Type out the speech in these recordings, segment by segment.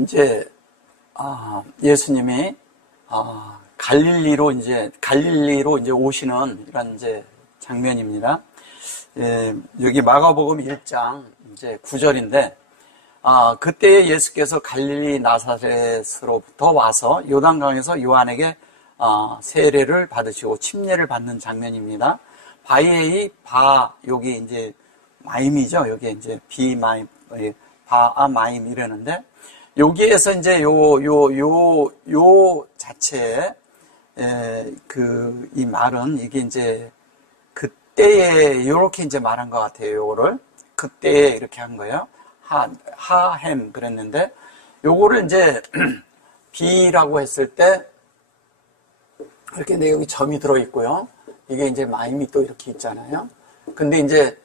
이제 예수님이 갈릴리로 이제 오시는 이런 이제 장면입니다. 여기 마가복음 1장 이제 9절인데 그때 예수께서 갈릴리 나사렛으로부터 와서 요단강에서 요한에게 세례를 받으시고 침례를 받는 장면입니다. 바이에이 여기 이제 마임이죠. 여기 이제 비마임, 바아마임 이러는데 여기에서 이제 요 자체에 이 말은 이게 이제 그때에 요렇게 이제 말한 것 같아요. 요거를 그때에 이렇게 한 거예요. 하햄 그랬는데 요거를 이제 비라고 했을 때 이렇게 여기 점이 들어 있고요. 이게 이제 마임이 또 이렇게 있잖아요. 근데 이제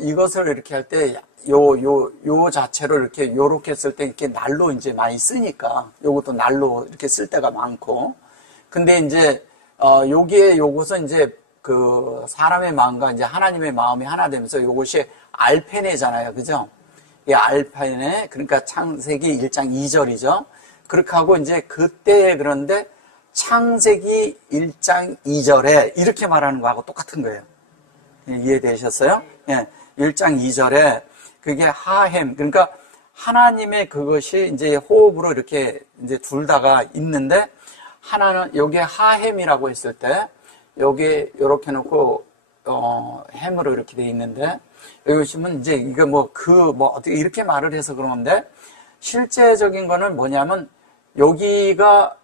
이것을 이렇게 할 때 요 자체로 이렇게 요렇게 쓸 때 이렇게 날로 이제 많이 쓰니까 요것도 날로 이렇게 쓸 때가 많고 근데 이제 요것은 이제 그 사람의 마음과 이제 하나님의 마음이 하나 되면서 요것이 알페네잖아요. 그죠? 이 알페네 그러니까 창세기 1장 2절이죠. 그렇게 하고 이제 그때 그런데 창세기 1장 2절에 이렇게 말하는 거하고 똑같은 거예요. 이해되셨어요? 예. 1장 2절에 그게 하햄, 그러니까 하나님의 그것이 이제 호흡으로 이렇게 이제 둘 다가 있는데 하나는 여기에 하햄이라고 했을 때 여기 이렇게 놓고 햄으로 이렇게 돼 있는데 여기 보시면 이제 이거 어떻게 이렇게 말을 해서 그러는데 실제적인 거는 뭐냐면 여기가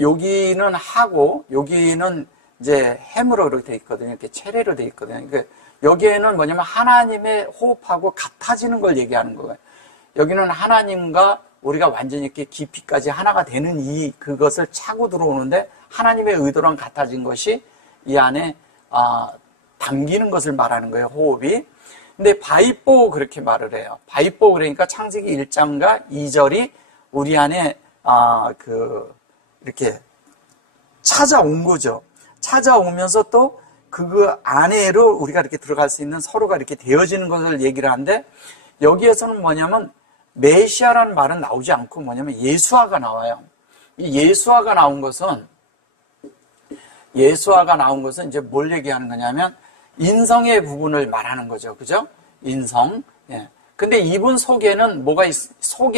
여기는 하고 여기는 이제 햄으로 이렇게 돼 있거든요. 이렇게 체레로 돼 있거든요. 그러니까 여기에는 뭐냐면 하나님의 호흡하고 같아지는 걸 얘기하는 거예요. 여기는 하나님과 우리가 완전히 이렇게 깊이까지 하나가 되는 그것을 차고 들어오는데 하나님의 의도랑 같아진 것이 이 안에 담기는 것을 말하는 거예요. 호흡이. 근데 바이뽀 그렇게 말을 해요. 바이뽀 그러니까 창세기 1장과 2절이 우리 안에 이렇게 찾아온 거죠. 찾아오면서 또 그 안에로 우리가 이렇게 들어갈 수 있는 서로가 이렇게 되어지는 것을 얘기를 하는데 여기에서는 뭐냐면 메시아라는 말은 나오지 않고 뭐냐면 예수아가 나와요. 이 예수아가 나온 것은 이제 뭘 얘기하는 거냐면 인성의 부분을 말하는 거죠. 그죠? 인성. 예. 근데 이분 속에는 속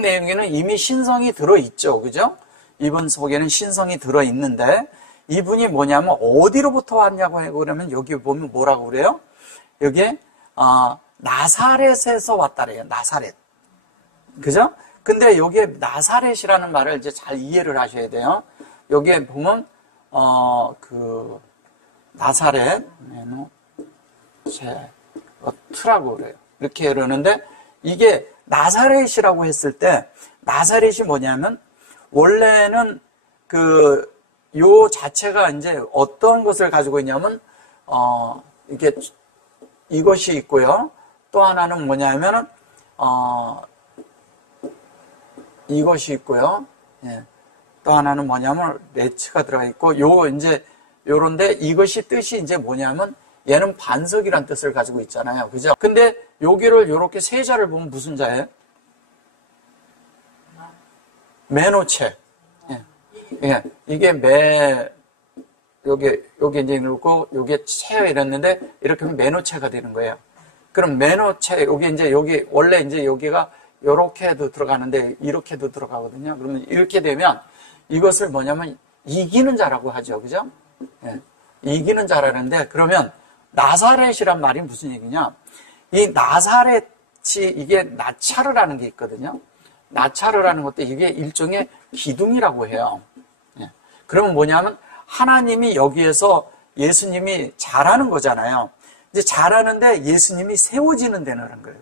내용에는 이미 신성이 들어있죠. 그죠? 이분 속에는 신성이 들어있는데 이분이 뭐냐면 어디로부터 왔냐고 하고 그러면 여기 보면 뭐라고 그래요? 여기에 나사렛에서 왔다래요. 나사렛. 그죠? 근데 여기에 나사렛이라는 말을 이제 잘 이해를 하셔야 돼요. 여기에 보면 나사렛 트라고 그래요. 이렇게 그러는데 이게 나사렛이라고 했을 때 나사렛이 뭐냐면 원래는 요 자체가 이제 어떤 것을 가지고 있냐면 이게 이것이 있고요. 또 하나는 뭐냐면은 이것이 있고요. 예. 또 하나는 뭐냐면 레츠가 들어가 있고 이제 요런데 이것이 뜻이 이제 뭐냐면 얘는 반석이란 뜻을 가지고 있잖아요. 그죠? 근데 여기를 요렇게 세 자를 보면 무슨 자예요? 메노체. 예, 이게 여기 이제 놓고, 여기에 채 이랬는데, 이렇게 하면 메노체가 되는 거예요. 그럼 메노체, 여기, 원래 이제 여기가 요렇게도 들어가는데, 이렇게도 들어가거든요. 그러면 이렇게 되면, 이것을 뭐냐면, 이기는 자라고 하죠. 그죠? 예, 이기는 자라는데, 그러면, 나사렛이란 말이 무슨 얘기냐? 이 나사렛이, 이게 나차르라는 게 있거든요. 나차르라는 것도 이게 일종의 기둥이라고 해요. 그러면 뭐냐면 하나님이 여기에서 예수님이 잘하는 거잖아요. 이제 잘하는데 예수님이 세워지는 데는 거예요.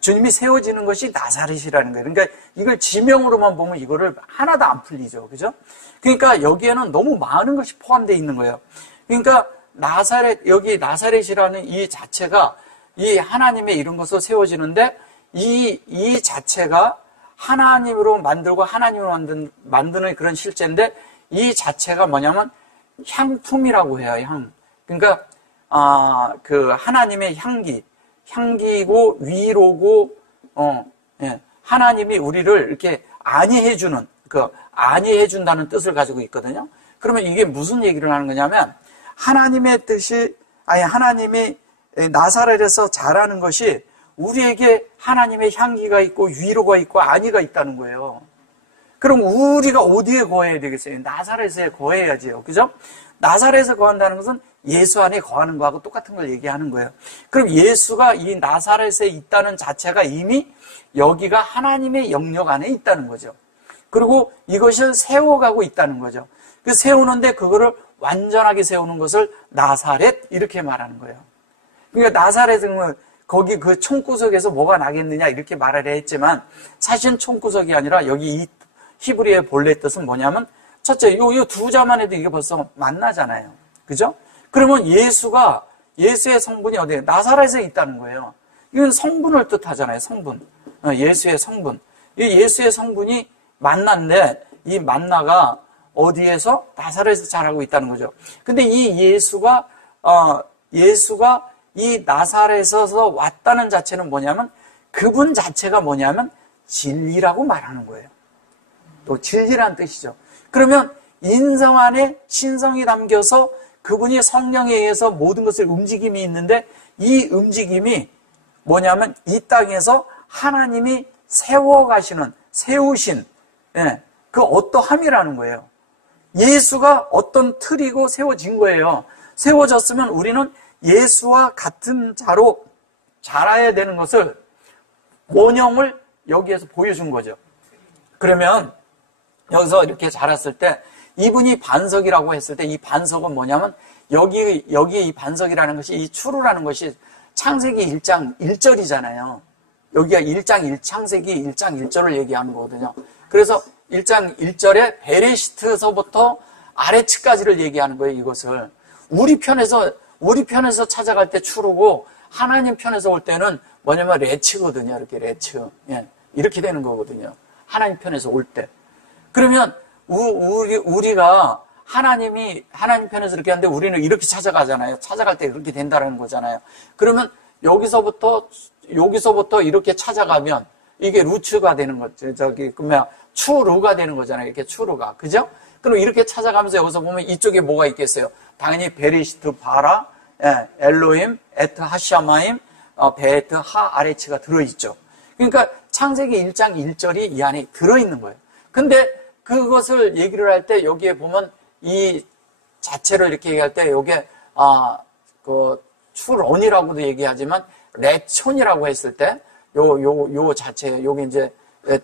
주님이 세워지는 것이 나사렛이라는 거예요. 그러니까 이걸 지명으로만 보면 이거를 하나도 안 풀리죠. 그죠? 그러니까 여기에는 너무 많은 것이 포함되어 있는 거예요. 그러니까 여기 나사렛이라는 이 자체가 이 하나님의 이런 것으로 세워지는데 이 자체가 하나님으로 만들고 하나님으로 만드는 그런 실제인데 이 자체가 뭐냐면 향품이라고 해요. 향. 그러니까 하나님의 향기고 위로고 예. 하나님이 우리를 이렇게 안위해주는, 안위해준다는 뜻을 가지고 있거든요. 그러면 이게 무슨 얘기를 하는 거냐면, 하나님의 뜻이, 하나님이 나사렛에서 자라는 것이 우리에게 하나님의 향기가 있고 위로가 있고 안위가 있다는 거예요. 그럼 우리가 어디에 거해야 되겠어요? 나사렛에 거해야지요. 그죠? 나사렛에 거한다는 것은 예수 안에 거하는 거하고 똑같은 걸 얘기하는 거예요. 그럼 예수가 이 나사렛에 있다는 자체가 이미 여기가 하나님의 영역 안에 있다는 거죠. 그리고 이것을 세워가고 있다는 거죠. 그 세우는데 그거를 완전하게 세우는 것을 나사렛 이렇게 말하는 거예요. 그러니까 나사렛은 거기 그 총구석에서 뭐가 나겠느냐 이렇게 말을 했지만 사실은 총구석이 아니라 여기 이 히브리의 본래 뜻은 뭐냐면 첫째 요 두 자만 해도 이게 벌써 만나잖아요. 그죠? 그러면 예수의 성분이 어디에? 나사렛에 있다는 거예요. 이건 성분을 뜻하잖아요. 성분. 예수의 성분. 이 예수의 성분이 만나인데 이 만나가 어디에서? 나사렛에서 자라고 있다는 거죠. 근데 이 예수가 이 나사렛에서 왔다는 자체는 뭐냐면 그분 자체가 뭐냐면 진리라고 말하는 거예요. 또 진리란 뜻이죠. 그러면 인성 안에 신성이 담겨서 그분이 성령에 의해서 모든 것을 움직임이 있는데 이 움직임이 뭐냐면 이 땅에서 하나님이 세우신 그 어떠함이라는 거예요. 예수가 어떤 틀이고 세워진 거예요. 세워졌으면 우리는 예수와 같은 자로 자라야 되는 것을 원형을 여기에서 보여준 거죠. 그러면 여기서 이렇게 자랐을 때 이분이 반석이라고 했을 때 이 반석은 뭐냐면 여기에 이 반석이라는 것이 이 추루라는 것이 창세기 1장 1절이잖아요. 여기가 창세기 1장 1절을 얘기하는 거거든요. 그래서 1장 1절에 베레시트서부터 아래측까지를 얘기하는 거예요. 이것을 우리 편에서 찾아갈 때 추루고 하나님 편에서 올 때는 뭐냐면 레츠거든요. 이렇게 레츠. 이렇게 되는 거거든요. 하나님 편에서 올 때. 그러면 우리가 하나님 편에서 이렇게 하는데 우리는 이렇게 찾아가잖아요. 찾아갈 때 그렇게 된다는 거잖아요. 그러면 여기서부터 이렇게 찾아가면 이게 루츠가 되는 거죠. 추루가 되는 거잖아요. 이렇게 추루가. 그죠? 그럼 이렇게 찾아가면서 여기서 보면 이쪽에 뭐가 있겠어요? 당연히 베리시트 바라, 엘로힘, 에트 하샤마임, 베에트 하 아레츠가 들어있죠. 그러니까 창세기 1장 1절이 이 안에 들어있는 거예요. 근데 그것을 얘기를 할 때 여기에 보면 이 자체를 이렇게 얘기할 때 요게 추론이라고도 얘기하지만 레촌이라고 했을 때 요 자체 요게 이제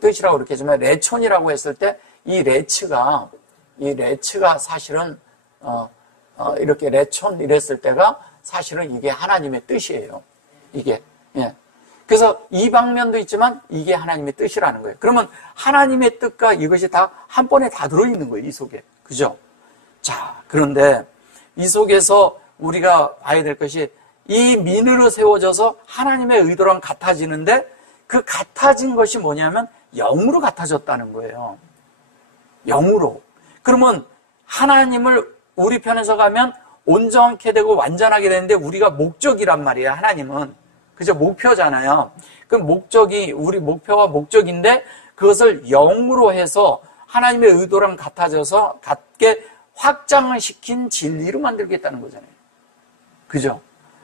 뜻이라고 이렇게 하지만 레촌이라고 했을 때 이 레츠가 사실은 이렇게 레촌 이랬을 때가 사실은 이게 하나님의 뜻이에요. 이게 그래서 이 방면도 있지만 이게 하나님의 뜻이라는 거예요. 그러면 하나님의 뜻과 이것이 다 한 번에 다 들어있는 거예요. 이 속에. 그죠? 자, 그런데 이 속에서 우리가 봐야 될 것이 이 민으로 세워져서 하나님의 의도랑 같아지는데 그 같아진 것이 뭐냐면 영으로 같아졌다는 거예요. 영으로. 그러면 하나님을 우리 편에서 가면 온전케 되고 완전하게 되는데 우리가 목적이란 말이에요. 하나님은. 그죠? 목표잖아요. 그 목적이 우리 목표가 목적인데 그것을 영으로 해서 하나님의 의도랑 같아져서 같게 확장을 시킨 진리로 만들겠다는 거잖아요. 그죠?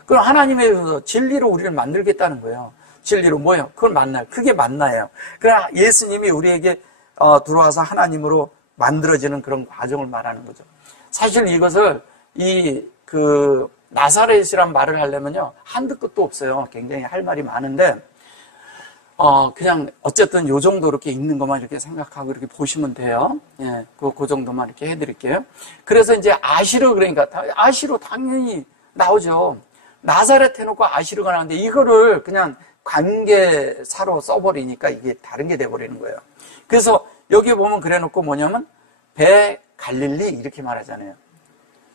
그럼 하나님의 의도, 진리로 우리를 만들겠다는 거예요. 진리로 뭐예요? 그걸 만나요. 그게 만나요. 그러나 예수님이 우리에게 들어와서 하나님으로 만들어지는 그런 과정을 말하는 거죠. 사실 이것을 나사렛이란 말을 하려면요 한두 끝도 없어요. 굉장히 할 말이 많은데 그냥 어쨌든 요 정도 이렇게 있는 것만 이렇게 생각하고 이렇게 보시면 돼요. 그 정도만 이렇게 해드릴게요. 그래서 이제 아시르 그러니까 아시르 당연히 나오죠. 나사렛 해놓고 아시르가 나오는데 이거를 그냥 관계사로 써버리니까 이게 다른 게 돼버리는 거예요. 그래서 여기 보면 그래놓고 뭐냐면 배 갈릴리 이렇게 말하잖아요.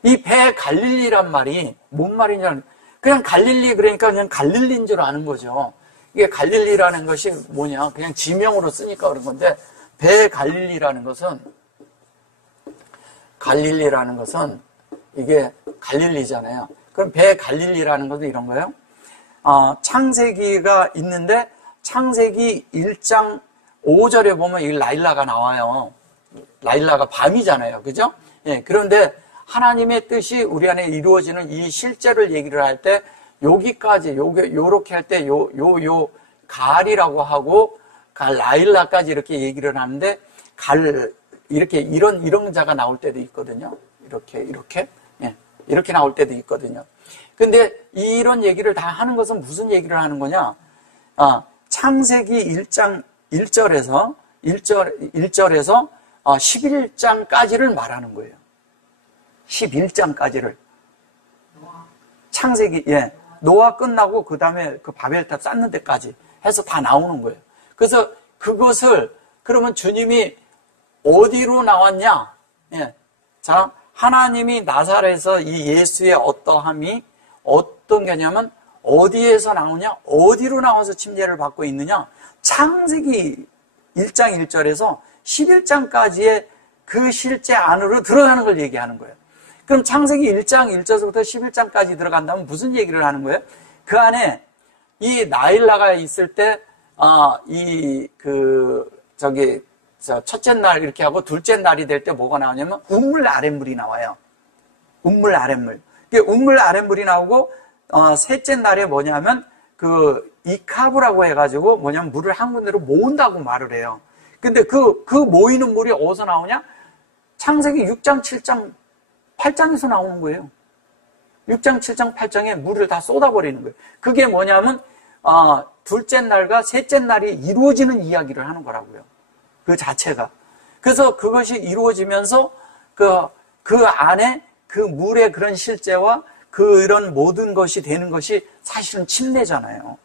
이 배 갈릴리란 말이 뭔 말이냐면 그냥 갈릴리 그러니까 그냥 갈릴리인 줄 아는 거죠. 이게 갈릴리라는 것이 뭐냐 그냥 지명으로 쓰니까 그런 건데 배 갈릴리라는 것은 이게 갈릴리잖아요. 그럼 배 갈릴리라는 것도 이런 거예요. 창세기가 있는데 창세기 1장 5절에 보면 이 라일라가 나와요. 라일라가 밤이잖아요. 그죠? 예, 그런데 하나님의 뜻이 우리 안에 이루어지는 이 실제를 얘기를 할 때 여기까지 요렇게 할 때 갈이라고 하고 라일라까지 이렇게 얘기를 하는데 이렇게 이런 자가 나올 때도 있거든요. 이렇게 이렇게 나올 때도 있거든요. 근데 이런 얘기를 다 하는 것은 무슨 얘기를 하는 거냐? 창세기 1장 1절에서 11장까지를 말하는 거예요. 11장까지를. 창세기, 노아 끝나고 그 다음에 그 바벨탑 쌓는 데까지 해서 다 나오는 거예요. 그래서 그것을, 그러면 주님이 어디로 나왔냐? 자, 하나님이 나사렛에서 이 예수의 어떠함이 어떤 게냐면 어디에서 나오냐? 어디로 나와서 침례를 받고 있느냐? 창세기 1장 1절에서 11장까지의 그 실제 안으로 들어가는 걸 얘기하는 거예요. 그럼 창세기 1장 1절부터 11장까지 들어간다면 무슨 얘기를 하는 거예요? 그 안에 이 나일라가 있을 때, 첫째 날 이렇게 하고 둘째 날이 될 때 뭐가 나오냐면 운물 아랫물이 나와요. 운물 아랫물. 운물 아랫물이 나오고, 셋째 날에 뭐냐면 이카브라고 해가지고 뭐냐면 물을 한 군데로 모은다고 말을 해요. 근데 그 모이는 물이 어디서 나오냐? 창세기 6장, 7장, 8장에서 나오는 거예요. 6장, 7장, 8장에 물을 다 쏟아버리는 거예요. 그게 뭐냐면, 둘째 날과 셋째 날이 이루어지는 이야기를 하는 거라고요. 그 자체가. 그래서 그것이 이루어지면서 그 안에 그 물의 그런 실제와 그런 모든 것이 되는 것이 사실은 침례잖아요.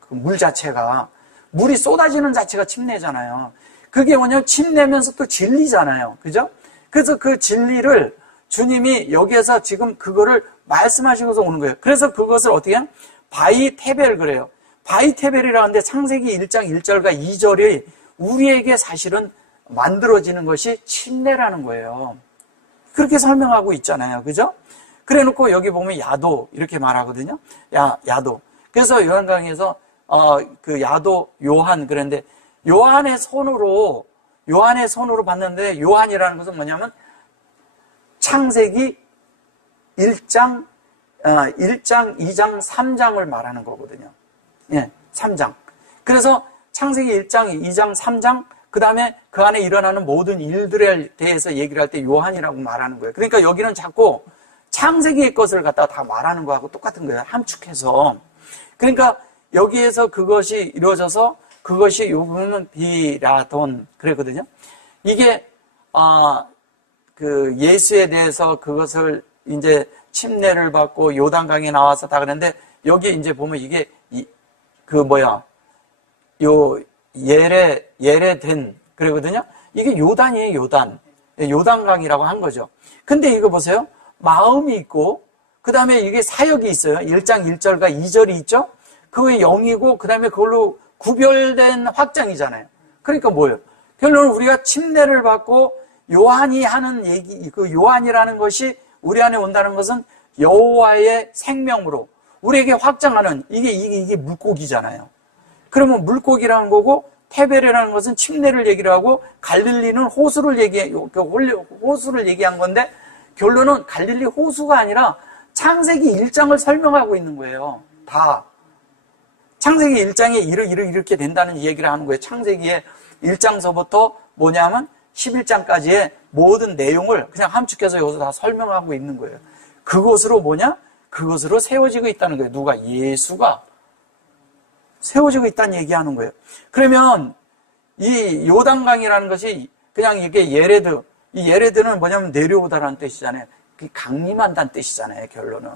그 물 자체가. 물이 쏟아지는 자체가 침례잖아요. 그게 뭐냐면 침례면서 또 진리잖아요. 그죠? 그래서 그 진리를 주님이 여기에서 지금 그거를 말씀하시면서 오는 거예요. 그래서 그것을 어떻게 하면 바이테벨 그래요. 바이테벨이라고 하는데 창세기 1장 1절과 2절이 우리에게 사실은 만들어지는 것이 침례라는 거예요. 그렇게 설명하고 있잖아요. 그죠? 그래 놓고 여기 보면 야도 이렇게 말하거든요. 야도. 그래서 요한강에서 그 야도 요한 그런데 요한의 손으로 봤는데 요한이라는 것은 뭐냐면 창세기 1장, 2장, 3장을 말하는 거거든요. 3장. 그래서 창세기 1장, 2장, 3장, 그 다음에 그 안에 일어나는 모든 일들에 대해서 얘기를 할 때 요한이라고 말하는 거예요. 그러니까 여기는 자꾸 창세기의 것을 갖다가 다 말하는 거하고 똑같은 거예요. 함축해서. 그러니까 여기에서 그것이 이루어져서 그것이 요 부분은 비라돈 그랬거든요. 이게 그 예수에 대해서 그것을 이제 침례를 받고 요단강에 나와서 다 그랬는데 여기 이제 보면 이게 요 예레된 그러거든요. 이게 요단이에요, 요단. 요단강이라고 한 거죠. 근데 이거 보세요. 마음이 있고 그 다음에 이게 사역이 있어요. 1장 1절과 2절이 있죠. 그게 0이고 그 다음에 그걸로 구별된 확장이잖아요. 그러니까 뭐예요? 결론은 우리가 침례를 받고 요한이 하는 얘기, 그 요한이라는 것이 우리 안에 온다는 것은 여호와의 생명으로 우리에게 확장하는 이게 물고기잖아요. 그러면 물고기라는 거고 테벨이라는 것은 침례를 얘기를 하고 갈릴리는 호수를 얘기한 건데 결론은 갈릴리 호수가 아니라 창세기 1장을 설명하고 있는 거예요. 다. 창세기 1장에 이렇게 된다는 얘기를 하는 거예요. 창세기의 1장서부터 뭐냐면 11장까지의 모든 내용을 그냥 함축해서 여기서 다 설명하고 있는 거예요. 그것으로 그것으로 세워지고 있다는 거예요. 누가? 예수가 세워지고 있다는 얘기하는 거예요. 그러면 이 요단강이라는 것이 그냥 이게 예레드, 이 예레드는 뭐냐면 내려오다라는 뜻이잖아요. 강림한다는 뜻이잖아요. 결론은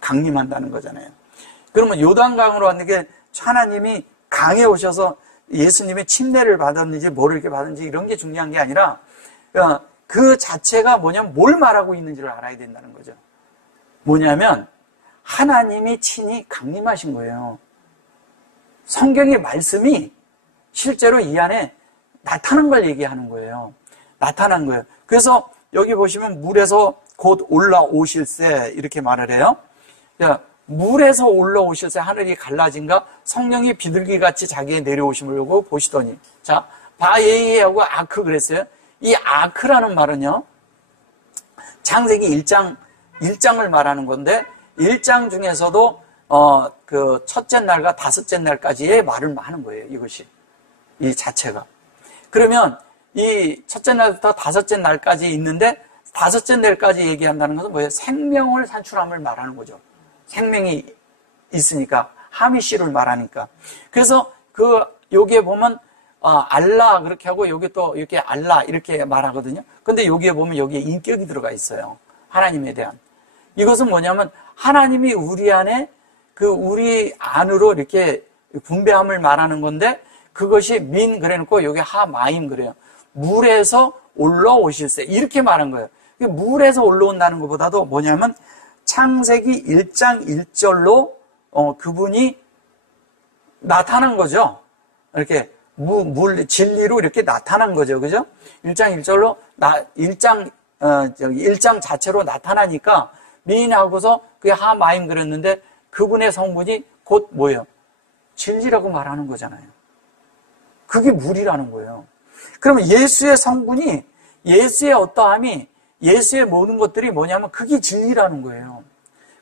강림한다는 거잖아요. 그러면 요단강으로 왔는데 하나님이 강에 오셔서 예수님의 침례를 받았는지 뭐를 이렇게 받았는지 이런 게 중요한 게 아니라 그 자체가 뭐냐면 뭘 말하고 있는지를 알아야 된다는 거죠. 뭐냐면 하나님이 친히 강림하신 거예요. 성경의 말씀이 실제로 이 안에 나타난 걸 얘기하는 거예요. 나타난 거예요. 그래서 여기 보시면 물에서 곧 올라오실세 이렇게 말을 해요. 물에서 올라오실세 하늘이 갈라진가 성령이 비둘기같이 자기에 내려오심을 보고 보시더니. 자, 바에이하고 아크 그랬어요. 이 아크라는 말은요, 창세기 1장을 말하는 건데 1장 중에서도 그 첫째 날과 다섯째 날까지의 말을 하는 거예요. 이것이 이 자체가. 그러면 이 첫째 날부터 다섯째 날까지 있는데 다섯째 날까지 얘기한다는 것은 뭐예요? 생명을 산출함을 말하는 거죠. 생명이 있으니까 하미시를 말하니까. 그래서 여기에 보면 알라 그렇게 하고 여기 또 이렇게 알라 이렇게 말하거든요. 근데 여기에 보면 여기에 인격이 들어가 있어요. 하나님에 대한. 이것은 뭐냐면 하나님이 우리 안에 우리 안으로 이렇게 분배함을 말하는 건데 그것이 그래놓고 여기 하마임 그래요. 물에서 올라오실세 이렇게 말한 거예요. 물에서 올라온다는 것보다도 뭐냐면 창세기 1장 1절로 그분이 나타난 거죠. 이렇게 진리로 이렇게 나타난 거죠. 그죠? 1장 1절로 1장 자체로 나타나니까 미인하고서 그게 하마임 그랬는데 그분의 성분이 곧 뭐예요? 진리라고 말하는 거잖아요. 그게 물이라는 거예요. 그러면 예수의 성분이 예수의 어떠함이 예수의 모든 것들이 뭐냐면 그게 진리라는 거예요.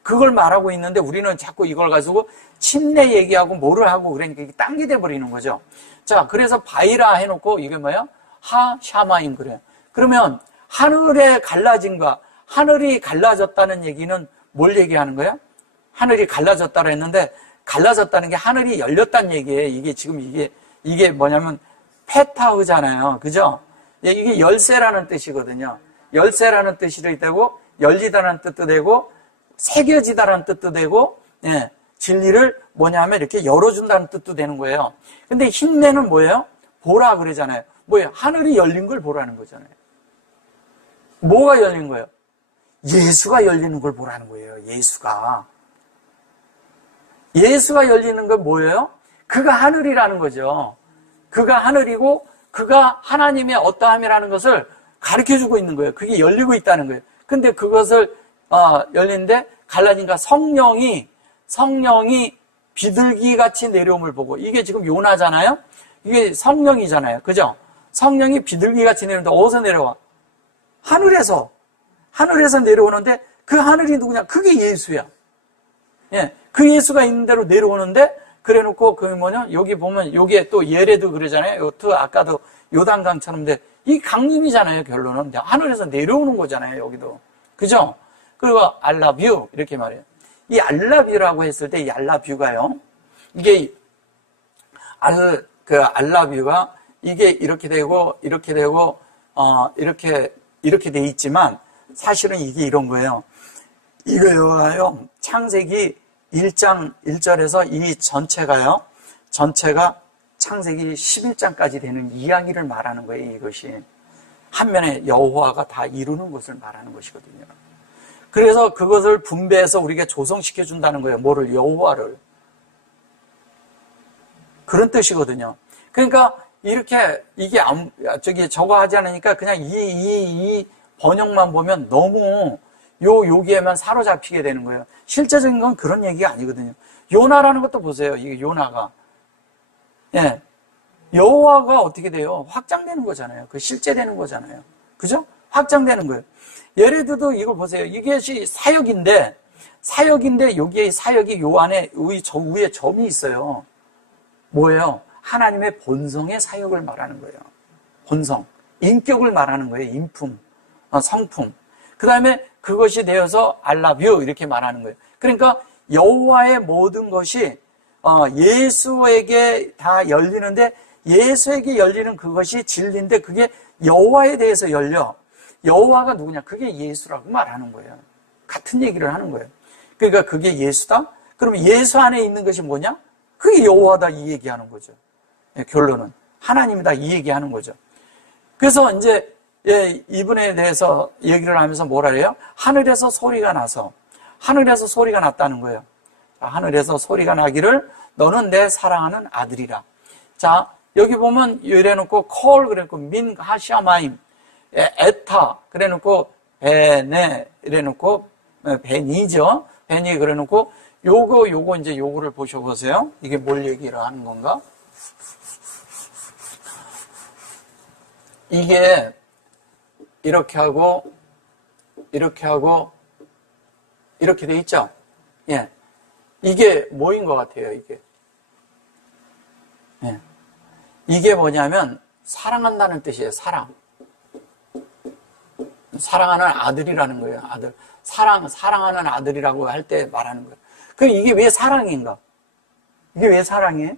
그걸 말하고 있는데 우리는 자꾸 이걸 가지고 침례 얘기하고 뭐를 하고 그러니까 이게 딴 게 돼버리는 거죠. 자, 그래서 바이라 해놓고 이게 뭐예요? 샤마임 그래요. 그러면 하늘의 갈라짐과 하늘이 갈라졌다는 얘기는 뭘 얘기하는 거예요? 하늘이 갈라졌다고 했는데 갈라졌다는 게 하늘이 열렸다는 얘기예요. 이게 지금 이게 뭐냐면 페타흐잖아요. 그죠? 이게 열쇠라는 뜻이거든요. 열쇠라는 뜻이 되고 열리다라는 뜻도 되고 새겨지다라는 뜻도 되고 진리를 뭐냐면 이렇게 열어준다는 뜻도 되는 거예요. 근데 흰내는 뭐예요? 보라 그러잖아요. 뭐예요? 하늘이 열린 걸 보라는 거잖아요. 뭐가 열린 거예요? 예수가 열리는 걸 보라는 거예요. 예수가 열리는 건 뭐예요? 그가 하늘이라는 거죠. 그가 하늘이고 그가 하나님의 어떠함이라는 것을 가르쳐주고 있는 거예요. 그게 열리고 있다는 거예요. 근데 그것을 열리는데 갈라진가 성령이 비둘기같이 내려옴을 보고 이게 지금 요나잖아요. 이게 성령이잖아요. 그죠? 성령이 비둘기같이 내려오는데 어디서 내려와? 하늘에서 내려오는데 그 하늘이 누구냐? 그게 예수야. 예, 그 예수가 있는 대로 내려오는데 그래놓고 그 뭐냐? 여기 보면 여기에 또 예레도 그러잖아요. 아까도 요단강처럼 이 강림이잖아요. 결론은 하늘에서 내려오는 거잖아요. 여기도 그죠? 그리고 알라뷰 이렇게 말해요. 이 알라뷰라고 했을 때 이 알라뷰가요. 이게 알라뷰가 이게 이렇게 되고 이렇게 돼 있지만 사실은 이게 이런 거예요. 이거요. 창세기 1장 1절에서 이 전체가 창세기 11장까지 되는 이야기를 말하는 거예요. 이것이 한면에 여호와가 다 이루는 것을 말하는 것이거든요. 그래서 그것을 분배해서 우리가 조성시켜 준다는 거예요. 뭐를? 여호와를. 그런 뜻이거든요. 그러니까 이렇게 이게 저거 하지 않으니까 그냥 이 번역만 보면 너무 여기에만 사로잡히게 되는 거예요. 실제적인 건 그런 얘기가 아니거든요. 요나라는 것도 보세요. 이게 요나가. 예. 여호와가 어떻게 돼요? 확장되는 거잖아요. 그 실제되는 거잖아요. 그죠? 확장되는 거예요. 예레드도 이거 보세요. 이것이 사역인데 여기에 사역이 요 안에 저 위에 점이 있어요. 뭐예요? 하나님의 본성의 사역을 말하는 거예요. 본성. 인격을 말하는 거예요. 인품. 성품. 그 다음에 그것이 되어서 알라뷰 이렇게 말하는 거예요. 그러니까 여호와의 모든 것이 예수에게 다 열리는데 예수에게 열리는 그것이 진리인데 그게 여호와에 대해서 열려. 여호와가 누구냐? 그게 예수라고 말하는 거예요. 같은 얘기를 하는 거예요. 그러니까 그게 예수다? 그러면 예수 안에 있는 것이 뭐냐? 그게 여호와다 이 얘기하는 거죠. 결론은 하나님이다 이 얘기하는 거죠. 그래서 이제 이분에 대해서 얘기를 하면서 뭐라 해요? 하늘에서 소리가 났다는 거예요. 하늘에서 소리가 나기를 너는 내 사랑하는 아들이라. 자, 여기 보면 이래놓고 콜 그래놓고 민 하샤마임 에타 그래놓고 베네 이래놓고 베니죠. 베니 그래놓고 요거 이제 요거를 보셔보세요. 이게 뭘 얘기를 하는 건가? 이게 이렇게 하고 이렇게 돼 있죠? 예. 이게 뭐인 것 같아요, 이게? 예. 이게 뭐냐면 사랑한다는 뜻이에요, 사랑. 사랑하는 아들이라는 거예요, 아들. 사랑하는 아들이라고 할 때 말하는 거예요. 그럼 이게 왜 사랑인가? 이게 왜 사랑이에요?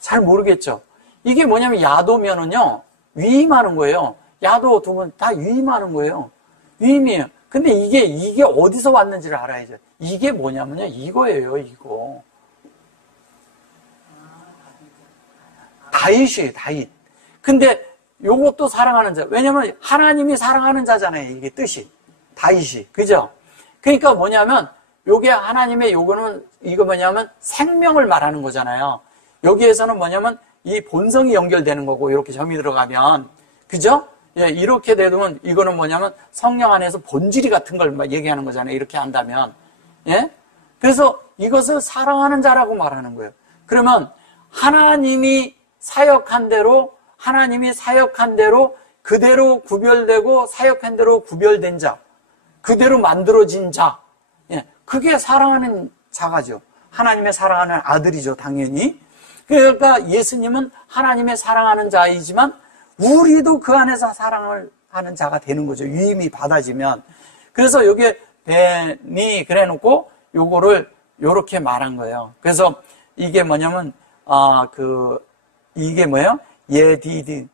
잘 모르겠죠? 이게 뭐냐면 야도면은요, 위임하는 거예요. 야도 두 분 다 위임하는 거예요. 위임이에요. 근데 이게 어디서 왔는지를 알아야죠. 이게 뭐냐면요, 이거예요, 이거. 다윗이에요, 다윗. 근데 요것도 사랑하는 자. 왜냐면 하나님이 사랑하는 자잖아요, 이게 뜻이. 다윗이. 그죠? 그러니까 뭐냐면, 요게 하나님의 이거 뭐냐면 생명을 말하는 거잖아요. 여기에서는 뭐냐면 이 본성이 연결되는 거고, 이렇게 점이 들어가면. 그죠? 예, 이렇게 되면 이거는 뭐냐면 성령 안에서 본질이 같은 걸 얘기하는 거잖아요. 이렇게 한다면. 예? 그래서 이것을 사랑하는 자라고 말하는 거예요. 그러면 하나님이 사역한 대로 그대로 구별되고 사역한 대로 구별된 자, 그대로 만들어진 자. 예, 그게 사랑하는 자가죠. 하나님의 사랑하는 아들이죠, 당연히. 그러니까 예수님은 하나님의 사랑하는 자이지만 우리도 그 안에서 사랑을 하는 자가 되는 거죠. 위임이 받아지면. 그래서 여기에 벤이 그래 놓고 요거를 요렇게 말한 거예요. 그래서 이게 뭐냐면 이게 뭐예요? 예디디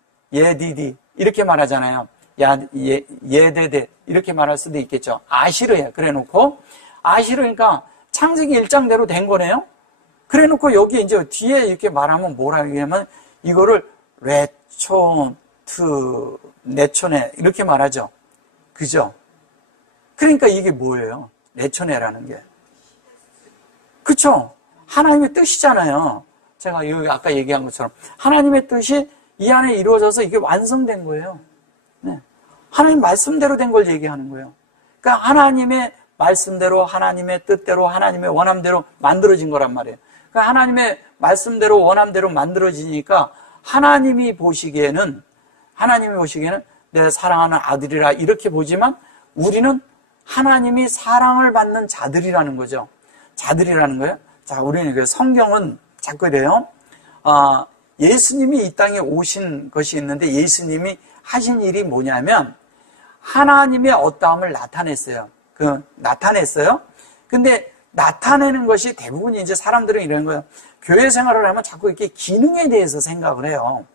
이렇게 말하잖아요. 예데데 이렇게 말할 수도 있겠죠. 아시르예요. 그래 놓고 아시르니까 창세기 1장대로 된 거네요. 그래 놓고 여기 이제 뒤에 이렇게 말하면 뭐라 하냐면 이거를 내초네 이렇게 말하죠. 그죠? 그러니까 이게 뭐예요? 내초네라는 게. 그쵸? 하나님의 뜻이잖아요. 제가 여기 아까 얘기한 것처럼 하나님의 뜻이 이 안에 이루어져서 이게 완성된 거예요. 네. 하나님 말씀대로 된 걸 얘기하는 거예요. 그러니까 하나님의 말씀대로, 하나님의 뜻대로, 하나님의 원함대로 만들어진 거란 말이에요. 그러니까 하나님의 말씀대로, 원함대로 만들어지니까 하나님이 보시기에는 내 사랑하는 아들이라 이렇게 보지만 우리는 하나님이 사랑을 받는 자들이라는 거죠. 자들이라는 거예요. 자, 우리는 그 성경은 자꾸 이래요. 예수님이 이 땅에 오신 것이 있는데 예수님이 하신 일이 뭐냐면 하나님의 어떠함을 나타냈어요. 근데 나타내는 것이 대부분 이제 사람들은 이런 거예요. 교회 생활을 하면 자꾸 이렇게 기능에 대해서 생각을 해요.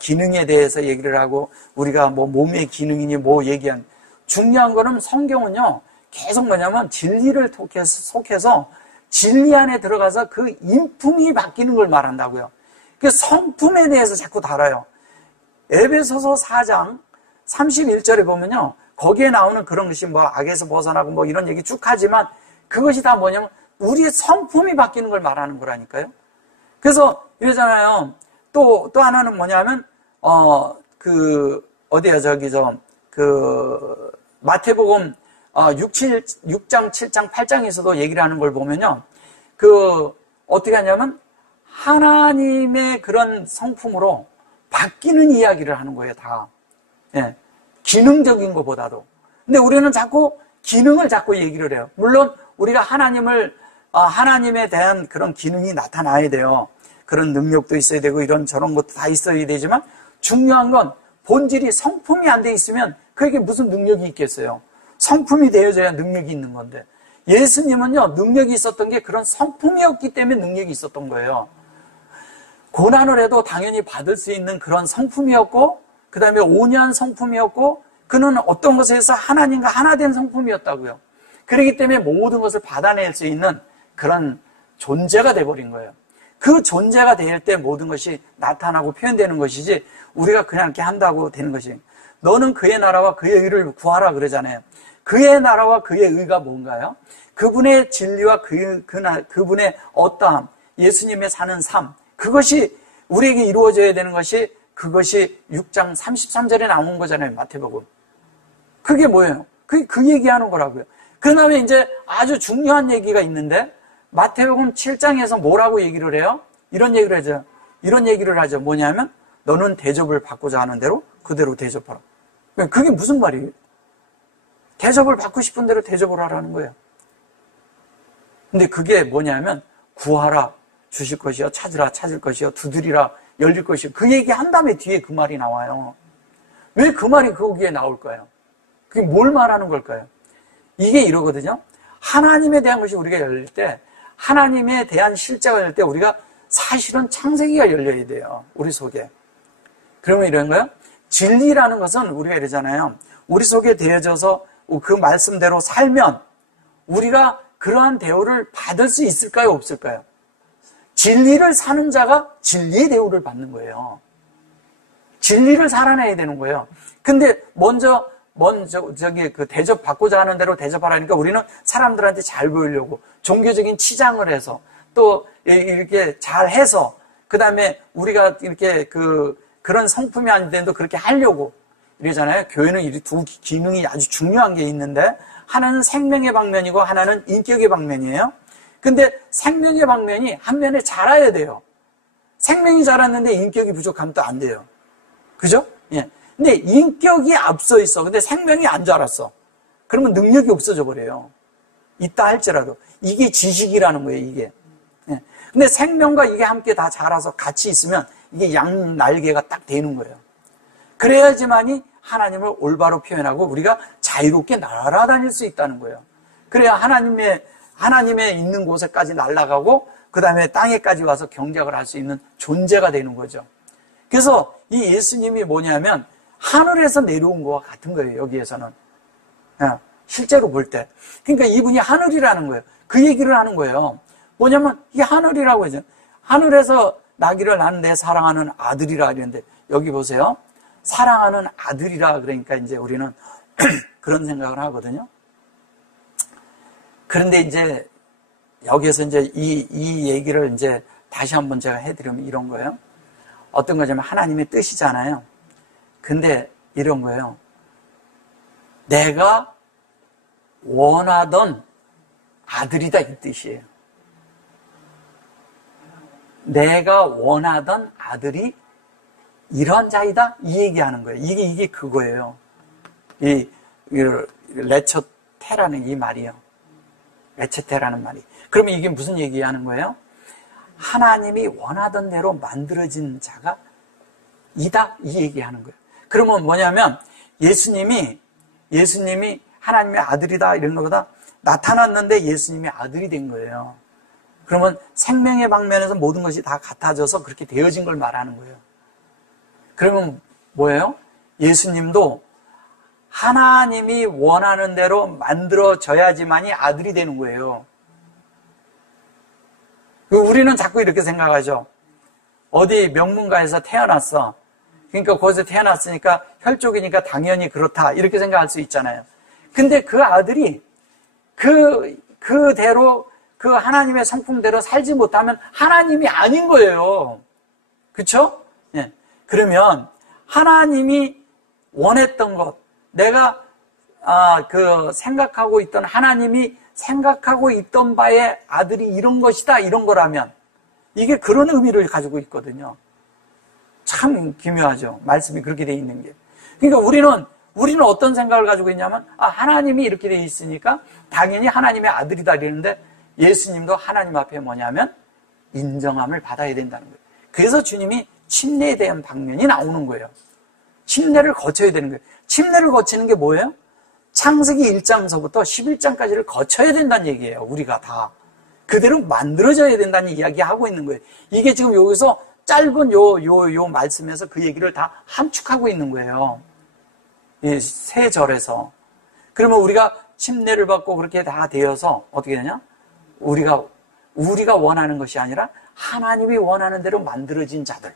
기능에 대해서 얘기를 하고 우리가 뭐 몸의 기능이니 뭐 얘기한 중요한 거는 성경은요 계속 뭐냐면 진리를 속해서 진리 안에 들어가서 그 인품이 바뀌는 걸 말한다고요. 그 성품에 대해서 자꾸 다뤄요. 에베소서 4장 31절에 보면요 거기에 나오는 그런 것이 뭐 악에서 벗어나고 뭐 이런 얘기 쭉 하지만 그것이 다 뭐냐면 우리의 성품이 바뀌는 걸 말하는 거라니까요. 그래서 이러잖아요. 또 하나는 뭐냐면 마태복음 6장, 7장, 8장에서도 얘기를 하는 걸 보면요. 어떻게 하냐면 하나님의 그런 성품으로 바뀌는 이야기를 하는 거예요, 다. 예. 기능적인 것보다도. 근데 우리는 자꾸 기능을 자꾸 얘기를 해요. 물론 우리가 하나님에 대한 그런 기능이 나타나야 돼요. 그런 능력도 있어야 되고 이런 저런 것도 다 있어야 되지만 중요한 건 본질이 성품이 안 돼 있으면 그에게 무슨 능력이 있겠어요. 성품이 되어져야 능력이 있는 건데 예수님은요 능력이 있었던 게 그런 성품이었기 때문에 능력이 있었던 거예요. 고난을 해도 당연히 받을 수 있는 그런 성품이었고 그 다음에 온유한 성품이었고 그는 어떤 것에서 하나님과 하나 된 성품이었다고요. 그렇기 때문에 모든 것을 받아낼 수 있는 그런 존재가 돼버린 거예요. 그 존재가 될 때 모든 것이 나타나고 표현되는 것이지 우리가 그냥 이렇게 한다고 되는 것이 너는 그의 나라와 그의 의를 구하라 그러잖아요. 그의 나라와 그의 의가 뭔가요? 그분의 진리와 그분의 어떠함, 예수님의 사는 삶 그것이 우리에게 이루어져야 되는 것이 그것이 6장 33절에 나온 거잖아요. 마태복음. 그게 뭐예요? 그게 그 얘기하는 거라고요. 그 다음에 이제 아주 중요한 얘기가 있는데, 마태복음 7장에서 뭐라고 얘기를 해요? 이런 얘기를 하죠. 이런 얘기를 하죠. 뭐냐면, 너는 대접을 받고자 하는 대로 그대로 대접하라. 그게 무슨 말이에요? 대접을 받고 싶은 대로 대접을 하라는 거예요. 근데 그게 뭐냐면, 구하라, 주실 것이요. 찾으라, 찾을 것이요. 두드리라, 열릴 것이요. 그 얘기 한 다음에 뒤에 그 말이 나와요. 왜 그 말이 거기에 나올까요? 그게 뭘 말하는 걸까요? 이게 이러거든요. 하나님에 대한 것이 우리가 열릴 때, 하나님에 대한 실제가 열릴 때 우리가 사실은 창세기가 열려야 돼요. 우리 속에. 그러면 이런 거예요. 진리라는 것은 우리가 이러잖아요. 우리 속에 되어져서 그 말씀대로 살면 우리가 그러한 대우를 받을 수 있을까요? 없을까요? 진리를 사는 자가 진리의 대우를 받는 거예요. 진리를 살아내야 되는 거예요. 근데 먼저 그 대접 받고자 하는 대로 대접하라니까 우리는 사람들한테 잘 보이려고 종교적인 치장을 해서 또 이렇게 잘 해서 그 다음에 우리가 이렇게 그런 성품이 아닌데도 그렇게 하려고 이러잖아요. 교회는 이 두 기능이 아주 중요한 게 있는데 하나는 생명의 방면이고 하나는 인격의 방면이에요. 근데 생명의 방면이 한 면에 자라야 돼요. 생명이 자랐는데 인격이 부족하면 또 안 돼요. 그죠? 예. 근데 인격이 앞서 있어. 근데 생명이 안 자랐어. 그러면 능력이 없어져 버려요. 있다 할지라도. 이게 지식이라는 거예요, 이게. 예. 근데 생명과 이게 함께 다 자라서 같이 있으면 이게 양 날개가 딱 되는 거예요. 그래야지만이 하나님을 올바로 표현하고 우리가 자유롭게 날아다닐 수 있다는 거예요. 그래야 하나님의 있는 곳에까지 날아가고 그 다음에 땅에까지 와서 경작을 할 수 있는 존재가 되는 거죠. 그래서 이 예수님이 뭐냐면 하늘에서 내려온 것과 같은 거예요. 여기에서는. 실제로 볼 때. 그러니까 이분이 하늘이라는 거예요. 그 얘기를 하는 거예요. 뭐냐면 이게 하늘이라고 하죠. 하늘에서 나기를 난 내 사랑하는 아들이라 이랬는데 여기 보세요. 사랑하는 아들이라 그러니까 이제 우리는 그런 생각을 하거든요. 그런데 이제 여기에서 이제 이 얘기를 이제 다시 한번 제가 해드리면 이런 거예요. 어떤 거냐면 하나님의 뜻이잖아요. 근데 이런 거예요. 내가 원하던 아들이다 이 뜻이에요. 내가 원하던 아들이 이런 자이다 이 얘기하는 거예요. 이게 그거예요. 이 레처테라는 이 말이요. 레처테라는 말이. 그러면 이게 무슨 얘기하는 거예요? 하나님이 원하던 대로 만들어진 자가 이다 이 얘기하는 거예요. 그러면 뭐냐면 예수님이 하나님의 아들이다 이런 것보다 나타났는데 예수님이 아들이 된 거예요. 그러면 생명의 방면에서 모든 것이 다 같아져서 그렇게 되어진 걸 말하는 거예요. 그러면 뭐예요? 예수님도 하나님이 원하는 대로 만들어져야지만이 아들이 되는 거예요. 우리는 자꾸 이렇게 생각하죠. 어디 명문가에서 태어났어. 그러니까 거기서 태어났으니까 혈족이니까 당연히 그렇다. 이렇게 생각할 수 있잖아요. 근데 그 아들이 그대로 그 하나님의 성품대로 살지 못하면 하나님이 아닌 거예요. 그렇죠? 예. 그러면 하나님이 원했던 것, 내가 생각하고 있던 하나님이 생각하고 있던 바의 아들이 이런 것이다 이런 거라면 이게 그런 의미를 가지고 있거든요. 참 기묘하죠. 말씀이 그렇게 돼 있는 게. 그러니까 우리는 어떤 생각을 가지고 있냐면 하나님이 이렇게 돼 있으니까 당연히 하나님의 아들이다 이러는데 예수님도 하나님 앞에 뭐냐면 인정함을 받아야 된다는 거예요. 그래서 주님이 침례에 대한 방면이 나오는 거예요. 침례를 거쳐야 되는 거예요. 침례를 거치는 게 뭐예요? 창세기 1장서부터 11장까지를 거쳐야 된다는 얘기예요. 우리가 다. 그대로 만들어져야 된다는 이야기하고 있는 거예요. 이게 지금 여기서 짧은 요 말씀에서 그 얘기를 다 함축하고 있는 거예요. 이 세 절에서. 그러면 우리가 침례를 받고 그렇게 다 되어서 어떻게 되냐? 우리가 원하는 것이 아니라 하나님이 원하는 대로 만들어진 자들.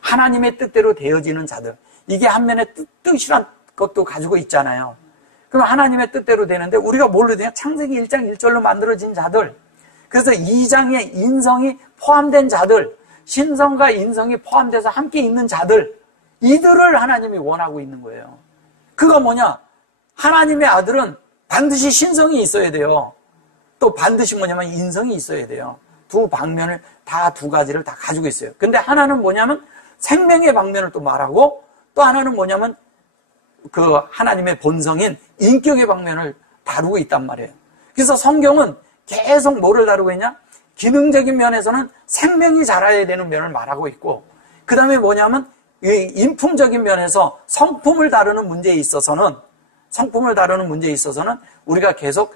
하나님의 뜻대로 되어지는 자들. 이게 한면에 뜻이란 것도 가지고 있잖아요. 그럼 하나님의 뜻대로 되는데 우리가 뭘로 되냐? 창세기 1장 1절로 만들어진 자들. 그래서 2장에 인성이 포함된 자들, 신성과 인성이 포함돼서 함께 있는 자들, 이들을 하나님이 원하고 있는 거예요. 그거 뭐냐? 하나님의 아들은 반드시 신성이 있어야 돼요. 또 반드시 뭐냐면 인성이 있어야 돼요. 두 방면을 다 두 가지를 다 가지고 있어요. 근데 하나는 뭐냐면 생명의 방면을 또 말하고 또 하나는 뭐냐면 그 하나님의 본성인 인격의 방면을 다루고 있단 말이에요. 그래서 성경은 계속 뭐를 다루고 있냐? 기능적인 면에서는 생명이 자라야 되는 면을 말하고 있고, 그 다음에 뭐냐면 이 인품적인 면에서 성품을 다루는 문제에 있어서는 우리가 계속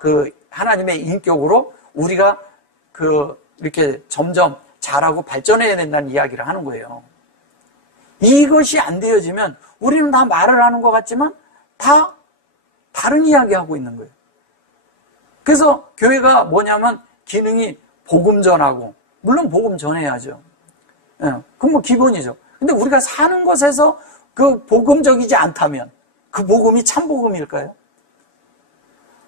그 하나님의 인격으로 우리가 이렇게 점점 자라고 발전해야 된다는 이야기를 하는 거예요. 이것이 안 되어지면 우리는 다 말을 하는 것 같지만 다 다른 이야기하고 있는 거예요. 그래서 교회가 뭐냐면 기능이 복음 전하고, 물론 복음 전해야죠. 예, 그건 뭐 기본이죠. 근데 우리가 사는 것에서 그 복음적이지 않다면 그 복음이 참 복음일까요?